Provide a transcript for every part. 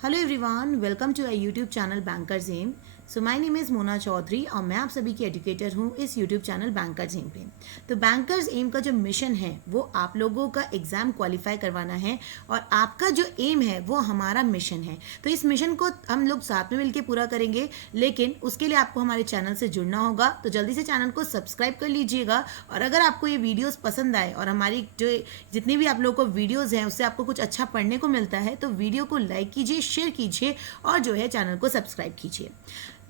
Hello everyone, welcome to a YouTube channel bankers M. So my name is Mona Chaudhary और मैं आप सभी की एजुकेटर हूँ इस यूट्यूब चैनल बैंकर्स एम पे। तो बैंकर्स एम का जो मिशन है वो आप लोगों का एग्ज़ाम क्वालिफाई करवाना है और आपका जो एम है वो हमारा मिशन है। तो इस मिशन को हम लोग साथ में मिलकर पूरा करेंगे, लेकिन उसके लिए आपको हमारे चैनल से जुड़ना होगा। तो जल्दी से चैनल को सब्सक्राइब कर लीजिएगा और अगर आपको ये वीडियोज़ पसंद आए और हमारी जो जितनी भी आप लोगों को वीडियोज़ हैं उससे आपको कुछ अच्छा पढ़ने को मिलता है तो वीडियो को लाइक कीजिए, शेयर कीजिए और जो है चैनल को सब्सक्राइब कीजिए।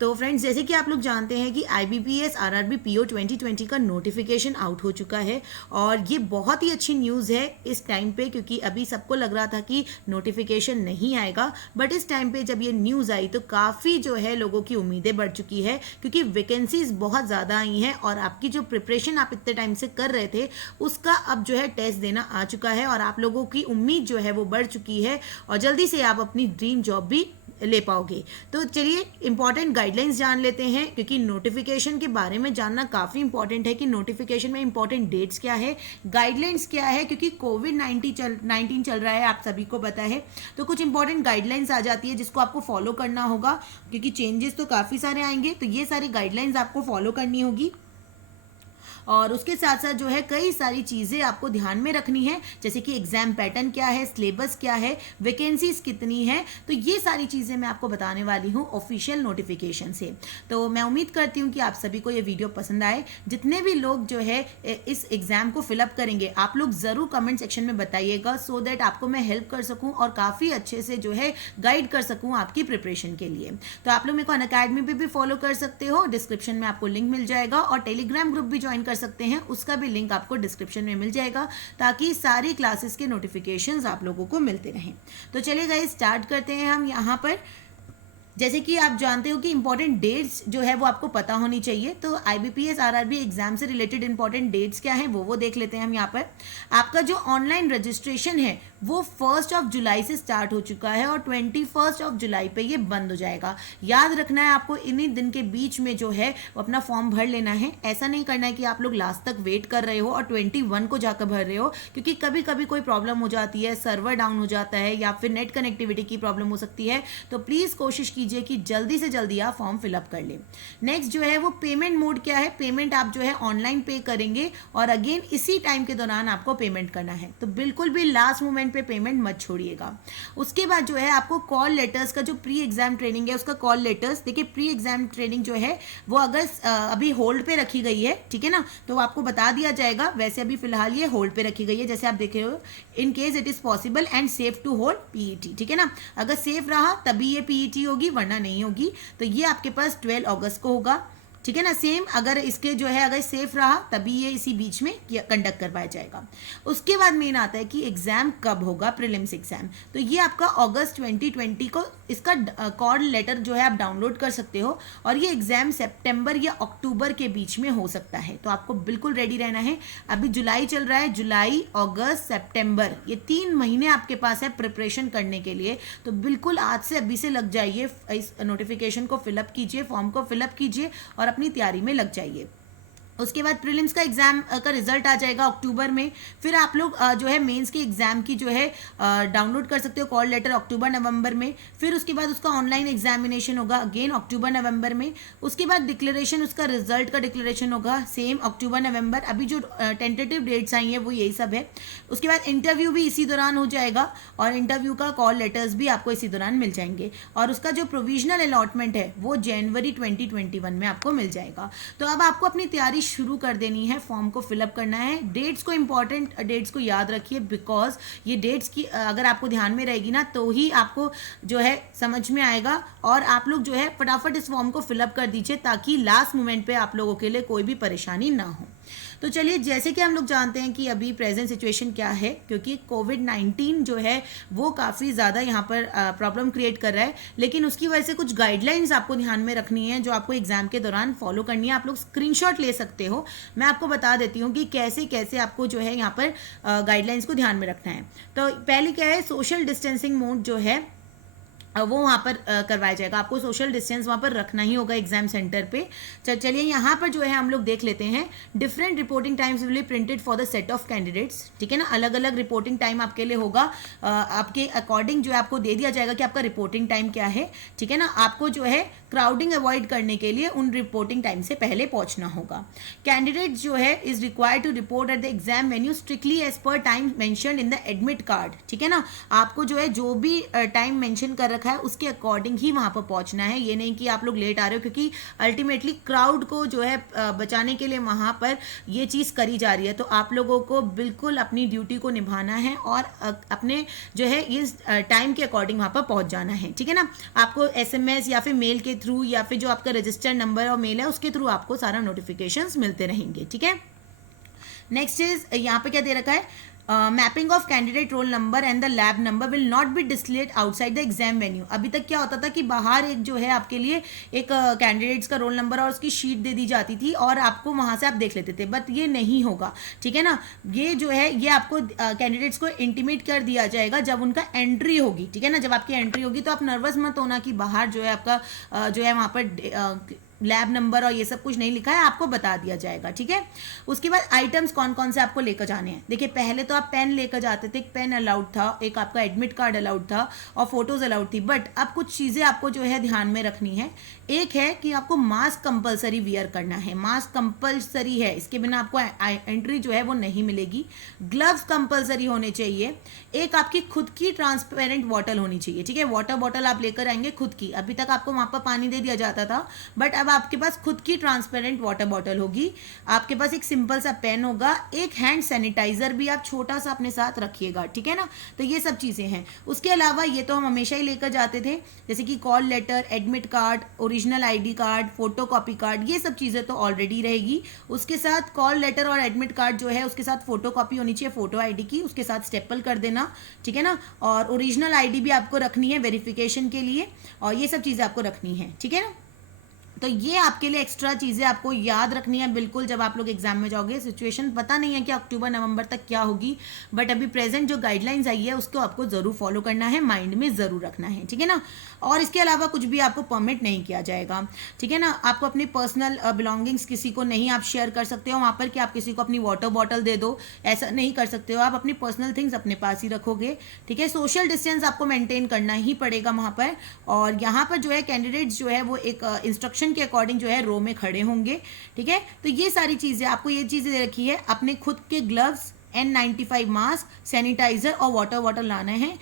तो फ्रेंड्स, जैसे कि आप लोग जानते हैं कि IBPS RRB PO 2020 का नोटिफिकेशन आउट हो चुका है और ये बहुत ही अच्छी न्यूज़ है इस टाइम पे, क्योंकि अभी सबको लग रहा था कि नोटिफिकेशन नहीं आएगा, बट इस टाइम पे जब ये न्यूज़ आई तो काफ़ी जो है लोगों की उम्मीदें बढ़ चुकी है, क्योंकि वैकेंसीज बहुत ज़्यादा आई हैं और आपकी जो प्रिपरेशन आप इतने टाइम से कर रहे थे उसका अब जो है टेस्ट देना आ चुका है और आप लोगों की उम्मीद जो है वो बढ़ चुकी है और जल्दी से आप अपनी ड्रीम जॉब भी ले पाओगे। तो चलिए इंपॉर्टेंट गाइडलाइंस जान लेते हैं, क्योंकि नोटिफिकेशन के बारे में जानना काफ़ी इंपॉर्टेंट है कि नोटिफिकेशन में इंपॉर्टेंट डेट्स क्या है, गाइडलाइंस क्या है, क्योंकि कोविड-19 चल रहा है, आप सभी को पता है। तो कुछ इंपॉर्टेंट गाइडलाइंस आ जाती है जिसको आपको फॉलो करना होगा, क्योंकि चेंजेस तो काफ़ी सारे आएंगे, तो ये सारी गाइडलाइंस आपको फॉलो करनी होगी। और उसके साथ साथ जो है कई सारी चीज़ें आपको ध्यान में रखनी है, जैसे कि एग्जाम पैटर्न क्या है, सिलेबस क्या है, वैकेंसीज कितनी है। तो ये सारी चीज़ें मैं आपको बताने वाली हूँ ऑफिशियल नोटिफिकेशन से। तो मैं उम्मीद करती हूँ कि आप सभी को ये वीडियो पसंद आए। जितने भी लोग जो है इस एग्जाम को फिलअप करेंगे आप लोग ज़रूर कमेंट सेक्शन में बताइएगा, सो दैट आपको मैं हेल्प कर सकूँ और काफ़ी अच्छे से जो है गाइड कर सकूँ आपकी प्रिपरेशन के लिए। तो आप लोग मेरे को अनअकैडमी पे भी फॉलो कर सकते हो, डिस्क्रिप्शन में आपको लिंक मिल जाएगा, और टेलीग्राम ग्रुप भी ज्वाइन कर सकते हैं, उसका भी लिंक आपको डिस्क्रिप्शन में मिल जाएगा, ताकि सारी क्लासेस के नोटिफिकेशंस आप लोगों को मिलते रहें। तो चलिए गाइस, स्टार्ट करते हैं हम यहाँ पर। जैसे कि आप जानते हो कि इंपॉर्टेंट डेट्स जो है वो आपको पता होनी चाहिए, तो IBPS RRB एग्जाम से रिलेटेड इंपॉर्टेंट डेट्स क्या है वो देख लेते हैं हम यहाँ पर। आपका जो ऑनलाइन रजिस्ट्रेशन है वो 1 जुलाई से स्टार्ट हो चुका है और 21 जुलाई पे ये बंद हो जाएगा। याद रखना है आपको, इन्हीं दिन के बीच में जो है वो अपना फॉर्म भर लेना है। ऐसा नहीं करना है कि आप लोग लास्ट तक वेट कर रहे हो और 21 को जाकर भर रहे हो, क्योंकि कभी कभी कोई प्रॉब्लम हो जाती है, सर्वर डाउन हो जाता है या फिर नेट कनेक्टिविटी की प्रॉब्लम हो सकती है। तो प्लीज़ कोशिश कीजिए कि जल्दी से जल्दी आप फॉर्म फिलअप कर लें। नेक्स्ट जो है वो पेमेंट मोड क्या है, पेमेंट आप जो है ऑनलाइन पे करेंगे और अगेन इसी टाइम के दौरान आपको पेमेंट करना है, तो बिल्कुल भी लास्ट मोमेंट पे पेमेंट मत छोड़िएगा। उसके बाद जो है आपको कॉल लेटर्स का जो प्री एग्जाम ट्रेनिंग है उसका कॉल लेटर्स, देखिए प्री एग्जाम ट्रेनिंग जो है वो अगर अभी होल्ड पे रखी गई है, ठीक है ना, तो आपको बता दिया जाएगा। वैसे अभी फिलहाल ये होल्ड पे रखी गई है, जैसे आप देख रहे हो, in case it is possible and safe to hold PET, ठीक है ना। अगर सेफ रहा तभी ये PET होगी, वरना नहीं होगी। तो ये आपके पास 12 अगस्त को होगा, ठीक है ना। सेम अगर इसके जो है अगर सेफ रहा तभी ये इसी बीच में कंडक्ट करवाया जाएगा। उसके बाद मेन आता है कि एग्जाम कब होगा, प्रीलिम्स एग्जाम। तो ये आपका अगस्त 2020 को इसका कॉल लेटर जो है आप डाउनलोड कर सकते हो और ये एग्जाम सितंबर या अक्टूबर के बीच में हो सकता है, तो आपको बिल्कुल रेडी रहना है। अभी जुलाई चल रहा है, जुलाई, अगस्त, सितंबर, ये 3 महीने आपके पास है प्रिपरेशन करने के लिए। तो बिल्कुल आज से अभी से लग जाइए, इस नोटिफिकेशन को फिलअप कीजिए, फॉर्म को फिलअप कीजिए और अपनी तैयारी में लग जाइए। उसके बाद प्रीलिम्स का एग्जाम का रिजल्ट आ जाएगा अक्टूबर में। फिर आप लोग जो है मेंस के एग्जाम की जो है डाउनलोड कर सकते हो कॉल लेटर अक्टूबर नवंबर में। फिर उसके बाद उसका ऑनलाइन एग्जामिनेशन होगा अगेन अक्टूबर नवंबर में। उसके बाद डिक्लेरेशन, उसका रिजल्ट का डिक्लेरेशन होगा सेम अक्टूबर नवंबर। अभी जो टेंटेटिव डेट्स आई हैं वो यही सब है। उसके बाद इंटरव्यू भी इसी दौरान हो जाएगा और इंटरव्यू का कॉल लेटर्स भी आपको इसी दौरान मिल जाएंगे और उसका जो प्रोविजनल अलॉटमेंट है वो जनवरी 2021 में आपको मिल जाएगा। तो अब आपको अपनी तैयारी शुरू कर देनी है, फॉर्म को फिलअप करना है। डेट्स को, इंपॉर्टेंट डेट्स को याद रखिए, बिकॉज ये डेट्स की अगर आपको ध्यान में रहेगी ना तो ही आपको जो है समझ में आएगा और आप लोग जो है फटाफट इस फॉर्म को फिलअप कर दीजिए ताकि लास्ट मोमेंट पे आप लोगों के लिए कोई भी परेशानी ना हो। तो चलिए, जैसे कि हम लोग जानते हैं कि अभी प्रेजेंट सिचुएशन क्या है, क्योंकि कोविड-19 जो है वो काफ़ी ज़्यादा यहाँ पर प्रॉब्लम क्रिएट कर रहा है, लेकिन उसकी वजह से कुछ गाइडलाइंस आपको ध्यान में रखनी है जो आपको एग्जाम के दौरान फॉलो करनी है। आप लोग स्क्रीनशॉट ले सकते हो, मैं आपको बता देती हूँ कि कैसे कैसे आपको जो है यहाँ पर गाइडलाइंस को ध्यान में रखना है। तो पहले क्या है, सोशल डिस्टेंसिंग मोड जो है वो वहाँ पर करवाया जाएगा। आपको सोशल डिस्टेंस वहाँ पर रखना ही होगा एग्जाम सेंटर पे। चलिए यहाँ पर जो है हम लोग देख लेते हैं, different reporting times will be printed for the set of candidates, ठीक है ना। अलग अलग रिपोर्टिंग टाइम आपके लिए होगा, आपके अकॉर्डिंग जो है आपको दे दिया जाएगा कि आपका रिपोर्टिंग टाइम क्या है, ठीक है ना। आपको जो है क्राउडिंग अवॉइड करने के लिए उन रिपोर्टिंग टाइम से पहले पहुंचना होगा। कैंडिडेट जो है is required to report at the exam venue strictly as per time mentioned in the admit card, ठीक है ना। आपको जो है जो भी टाइम मेंशन कर रखा है उसके अकॉर्डिंग ही वहां पर पहुंचना है। ये नहीं कि आप लोग लेट आ रहे हो, क्योंकि अल्टीमेटली क्राउड को जो है बचाने के लिए वहां पर ये चीज़ करी जा रही है। तो आप लोगों को बिल्कुल अपनी ड्यूटी को निभाना है और अपने जो है इस टाइम के अकॉर्डिंग वहां पर पहुंच जाना है, ठीक है ना। आपको एसएमएस या फिर मेल के थ्रू या फिर जो आपका रजिस्टर्ड नंबर और मेल है उसके थ्रू आपको सारा नोटिफिकेशंस मिलते रहेंगे, ठीक है। नेक्स्ट इज यहाँ पे क्या दे रखा है, mapping of candidate roll number and the lab number will not be displayed outside the exam venue. अभी तक क्या होता था कि बाहर एक जो है आपके लिए एक कैंडिडेट्स का रोल नंबर और उसकी शीट दे दी जाती थी और आपको वहां से आप देख लेते थे, बट ये नहीं होगा, ठीक है ना। ये जो है ये आपको कैंडिडेट्स को इंटीमेट कर दिया जाएगा जब उनका एंट्री होगी, ठीक है ना। जब आपकी एंट्री होगी तो आप नर्वस मत होना कि बाहर जो है आपका जो है वहां पर लैब नंबर और ये सब कुछ नहीं लिखा है, आपको बता दिया जाएगा, ठीक है। उसके बाद आइटम्स कौन कौन से आपको लेकर जाने हैं। देखिए पहले तो आप पेन लेकर जाते थे, एक पेन अलाउड था, एक आपका एडमिट कार्ड अलाउड था और फोटोज अलाउड थी, बट अब कुछ चीज़ें आपको जो है ध्यान में रखनी है। एक है कि आपको मास्क कंपलसरी वियर करना है, मास्क कंपलसरी है, इसके बिना आपको एंट्री जो है वो नहीं मिलेगी। ग्लव्स कंपलसरी होने चाहिए। एक आपकी खुद की ट्रांसपेरेंट बॉटल होनी चाहिए, ठीक है। वाटर बॉटल आप लेकर आएंगे खुद की, अभी तक आपको वहां पर पानी दे दिया जाता था, बट अब आपके पास खुद की ट्रांसपेरेंट वाटर बॉटल होगी। आपके पास एक सिंपल सा पेन होगा, एक हैंड सैनिटाइजर भी आप छोटा सा अपने साथ रखिएगा, ठीक है ना। तो ये सब चीजें हैं। उसके अलावा ये तो हम हमेशा ही लेकर जाते थे, जैसे कि call letter, admit card, original ID card, photo copy card, ये सब चीजें तो ऑलरेडी रहेगी। उसके साथ कॉल लेटर और एडमिट कार्ड जो है उसके साथ फोटो कॉपी होनी चाहिए फोटो आईडी की, उसके साथ स्टेपल कर देना, ठीक है ना। और ओरिजिनल आईडी भी आपको रखनी है वेरिफिकेशन के लिए, और ये सब चीजें आपको रखनी है, ठीक है ना। तो ये आपके लिए एक्स्ट्रा चीज़ें आपको याद रखनी है बिल्कुल जब आप लोग एग्जाम में जाओगे। सिचुएशन पता नहीं है कि अक्टूबर नवंबर तक क्या होगी, बट अभी प्रेजेंट जो गाइडलाइंस आई है उसको आपको ज़रूर फॉलो करना है, माइंड में ज़रूर रखना है, ठीक है ना। और इसके अलावा कुछ भी आपको परमिट नहीं किया जाएगा, ठीक है ना। आपको अपनी पर्सनल बिलोंगिंग्स किसी को नहीं आप शेयर कर सकते हो वहाँ पर कि आप किसी को अपनी वाटर बॉटल दे दो, ऐसा नहीं कर सकते हो। आप अपनी पर्सनल थिंग्स अपने पास ही रखोगे, ठीक है। सोशल डिस्टेंस आपको मेंटेन करना ही पड़ेगा वहाँ पर। और यहाँ पर जो है कैंडिडेट्स जो है वो एक इंस्ट्रक्शन के अकॉर्डिंग जो है रो में खड़े होंगे, ठीक है। तो ये सारी चीजें आपको ये चीजें दे रखी है, अपने खुद के ग्लव्स, N95 मास्क, सैनिटाइजर और वाटर बॉटल लाना है।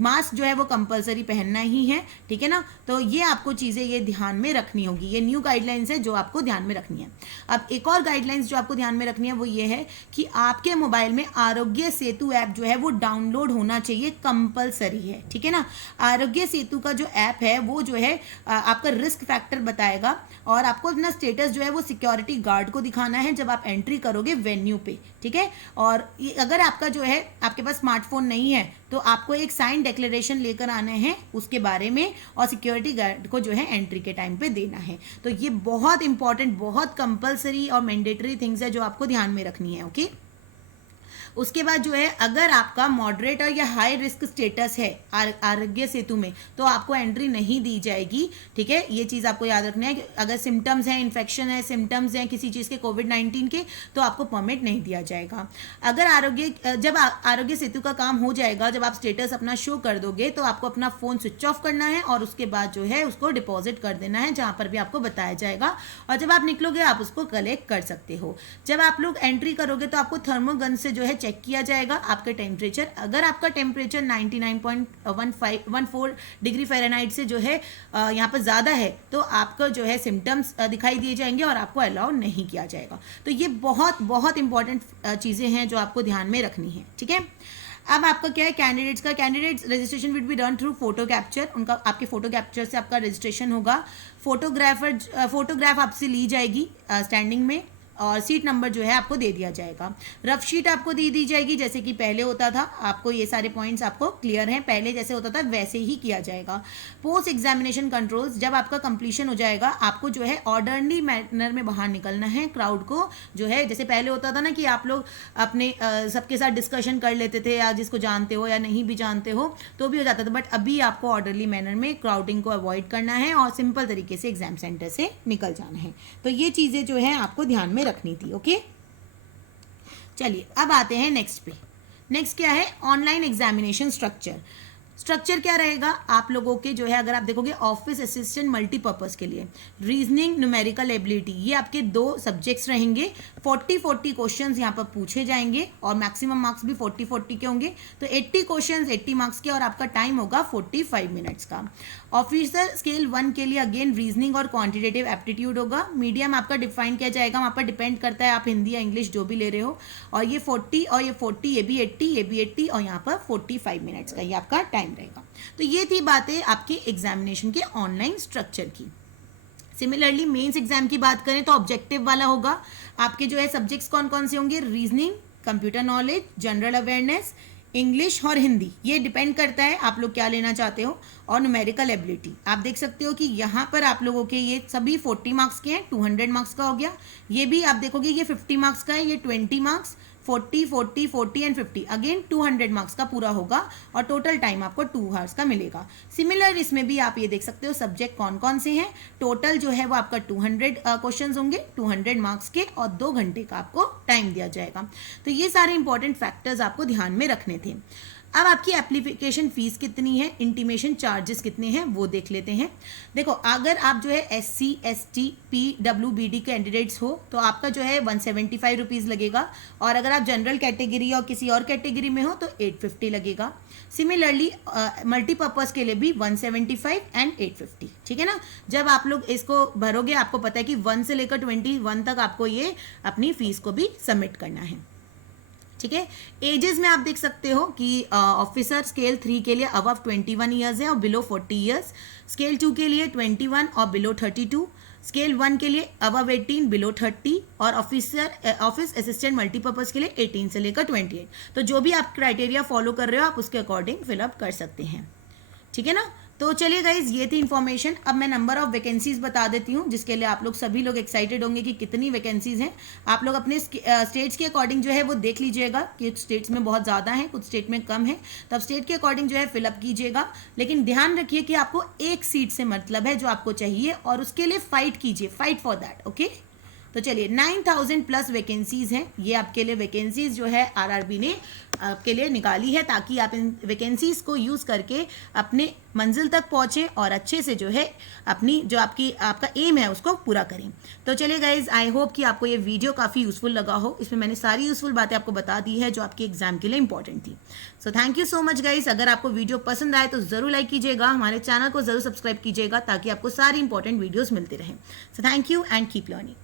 मास्क जो है वो कंपलसरी पहनना ही है, ठीक है ना। तो ये आपको चीज़ें ये ध्यान में रखनी होगी, ये न्यू गाइडलाइंस है जो आपको ध्यान में रखनी है। अब एक और गाइडलाइंस जो आपको ध्यान में रखनी है वो ये है कि आपके मोबाइल में आरोग्य सेतु ऐप जो है वो डाउनलोड होना चाहिए, कंपलसरी है, ठीक है ना। आरोग्य सेतु का जो ऐप है वो जो है आपका रिस्क फैक्टर बताएगा और आपको अपना स्टेटस जो है वो सिक्योरिटी गार्ड को दिखाना है जब आप एंट्री करोगे वेन्यू पे, ठीक है। और अगर आपका जो है आपके पास स्मार्टफोन नहीं है तो आपको एक साइन डिक्लेरेशन लेकर आना है उसके बारे में और सिक्योरिटी गार्ड को जो है एंट्री के टाइम पे देना है। तो ये बहुत इंपॉर्टेंट, बहुत कंपलसरी और मैंडेटरी थिंग्स है जो आपको ध्यान में रखनी है, ओके। उसके बाद जो है अगर आपका मॉडरेट और या हाई रिस्क स्टेटस है आरोग्य सेतु में तो आपको एंट्री नहीं दी जाएगी, ठीक है। ये चीज़ आपको याद रखना है कि अगर सिम्टम्स हैं, इन्फेक्शन है, सिम्टम्स हैं किसी चीज़ के कोविड-19 के, तो आपको परमिट नहीं दिया जाएगा। अगर जब आरोग्य सेतु का काम हो जाएगा, जब आप स्टेटस अपना शो कर दोगे तो आपको अपना फ़ोन स्विच ऑफ करना है और उसके बाद जो है उसको डिपॉजिट कर देना है जहाँ पर भी आपको बताया जाएगा, और जब आप निकलोगे आप उसको कलेक्ट कर सकते हो। जब आप लोग एंट्री करोगे तो आपको थर्मोगन से जो है चेक किया जाएगा आपका टेम्परेचर। अगर आपका टेम्परेचर 99.14 डिग्री फ़ारेनहाइट से जो है यहाँ पर ज़्यादा है तो आपका जो है सिम्टम्स दिखाई दिए जाएंगे और आपको अलाउ नहीं किया जाएगा। तो ये बहुत बहुत इंपॉर्टेंट चीज़ें हैं जो आपको ध्यान में रखनी है, ठीक है। अब आपका क्या है, candidates registration will be done through photo capture. उनका आपके फोटो कैप्चर से आपका रजिस्ट्रेशन होगा। फोटोग्राफ आपसे ली जाएगी स्टैंडिंग में, और सीट नंबर जो है आपको दे दिया जाएगा। रफ शीट आपको दे दी जाएगी जैसे कि पहले होता था। आपको ये सारे पॉइंट्स आपको क्लियर हैं, पहले जैसे होता था वैसे ही किया जाएगा। पोस्ट एग्जामिनेशन कंट्रोल्स, जब आपका कंप्लीशन हो जाएगा आपको जो है ऑर्डरली मैनर में बाहर निकलना है। क्राउड को जो है, जैसे पहले होता था ना कि आप लोग अपने सबके साथ डिस्कशन कर लेते थे, या जिसको जानते हो या नहीं भी जानते हो तो भी हो जाता था, बट अभी आपको ऑर्डरली मैनर में क्राउडिंग को अवॉइड करना है और सिंपल तरीके से एग्जाम सेंटर से निकल जाना है। तो ये चीज़ें जो है आपको ध्यान में रखनी थी। ओके, चलिए अब आते हैं नेक्स्ट पे। नेक्स्ट क्या है, ऑनलाइन एग्जामिनेशन स्ट्रक्चर। स्ट्रक्चर क्या रहेगा आप लोगों के जो है, अगर आप देखोगे ऑफिस असिस्टेंट मल्टीपर्पज़ के लिए रीजनिंग, न्यूमेरिकल एबिलिटी, ये आपके 2 सब्जेक्ट्स रहेंगे। 40 क्वेश्चंस यहाँ पर पूछे जाएंगे और मैक्सिमम मार्क्स भी 40 के होंगे। तो 80 क्वेश्चंस 80 मार्क्स के, और आपका टाइम होगा 45 मिनट्स का। ऑफिसर स्केल 1 के लिए अगेन रीजनिंग और क्वांटिटेटिव एप्टीट्यूड होगा। मीडियम आपका डिफाइन किया जाएगा, वहाँ पर डिपेंड करता है आप हिंदी या इंग्लिश जो भी ले रहे हो। और ये 40 और ये 40, ये भी 80, ये भी 80, और यहाँ पर 45 मिनट्स का ये आपका टाइम रहेगा। तो ये थी बातें आपकी एग्जामिनेशन के ऑनलाइन स्ट्रक्चर की। सिमिलरली मेंस एग्जाम की बात करें तो ऑब्जेक्टिव वाला होगा। आपके जो है सब्जेक्ट्स कौन कौन से होंगे, reasoning, computer knowledge, general awareness, English और हिंदी, ये डिपेंड करता है आप लोग क्या लेना चाहते हो। और न्यूमेरिकल एबिलिटी आप देख सकते हो कि यहाँ पर आप लोगों के ये सभी 40 मार्क्स के हैं, 200 मार्क्स का हो गया। ये भी आप देखोगे ये 50 मार्क्स का है, ये 20 मार्क्स, 40, 40, 40 एंड 50, अगेन 200 मार्क्स का पूरा होगा और टोटल टाइम आपको 2 आवर्स का मिलेगा। सिमिलर इसमें भी आप ये देख सकते हो सब्जेक्ट कौन कौन से हैं। टोटल जो है वो आपका 200 क्वेश्चंस होंगे, 200 मार्क्स के, और 2 घंटे का आपको टाइम दिया जाएगा। तो ये सारे इंपॉर्टेंट फैक्टर्स आपको ध्यान में रखने थे। अब आपकी एप्लीकेशन फीस कितनी है, इंटीमेशन चार्जेस कितने हैं वो देख लेते हैं। देखो अगर आप जो है SC, ST, PWBD कैंडिडेट्स हो तो आपका जो है 175 रुपीज़ लगेगा, और अगर आप जनरल कैटेगरी और किसी और कैटेगरी में हो तो 850 लगेगा। सिमिलरली मल्टीपर्पज़ के लिए भी 175 एंड 850, ठीक है ना। जब आप लोग इसको भरोगे आपको पता है कि 1 से लेकर 21 तक आपको ये अपनी फीस को भी सबमिट करना है, ठीक है। एजेस में आप देख सकते हो कि ऑफिसर स्केल 3 के लिए अबव 21 ईयर्स है और बिलो 40 ईयर्स, स्केल 2 के लिए 21 और बिलो 32, स्केल 1 के लिए अबव 18 बिलो 30, और ऑफिस असिस्टेंट मल्टीपर्पज़ के लिए 18 से लेकर 28। तो जो भी आप क्राइटेरिया फॉलो कर रहे हो आप उसके अकॉर्डिंग फिलअप कर सकते हैं, ठीक है ना। तो चलिए गाइज ये थी इन्फॉर्मेशन। अब मैं नंबर ऑफ वैकेंसीज बता देती हूँ जिसके लिए आप लोग सभी लोग एक्साइटेड होंगे कि कितनी वैकेंसीज हैं। आप लोग अपने स्टेट्स के अकॉर्डिंग जो है वो देख लीजिएगा कि कुछ स्टेट्स में बहुत ज़्यादा है, कुछ स्टेट में कम है, तब स्टेट के अकॉर्डिंग जो है फिलअप कीजिएगा। लेकिन ध्यान रखिए कि आपको एक सीट से मतलब है जो आपको चाहिए, और उसके लिए फाइट कीजिए, फाइट फॉर दैट, ओके। तो चलिए 9000 प्लस वैकेंसीज हैं, ये आपके लिए वैकेंसीज जो है आरआरबी ने आपके लिए निकाली है, ताकि आप इन वैकेंसीज को यूज़ करके अपने मंजिल तक पहुँचें और अच्छे से जो है अपनी जो आपका एम है उसको पूरा करें। तो चलिए गाइज, आई होप कि आपको ये वीडियो काफ़ी यूज़फुल लगा हो। इसमें मैंने सारी यूज़फुल बातें आपको बता दी है जो आपके एग्जाम के लिए इंपॉर्टेंट थी। So thank you so much guys. अगर आपको वीडियो पसंद आए तो ज़रूर लाइक कीजिएगा, हमारे चैनल को ज़रूर सब्सक्राइब कीजिएगा ताकि आपको सारी इंपॉर्टेंट वीडियोज़ मिलते रहें। So thank you and keep learning.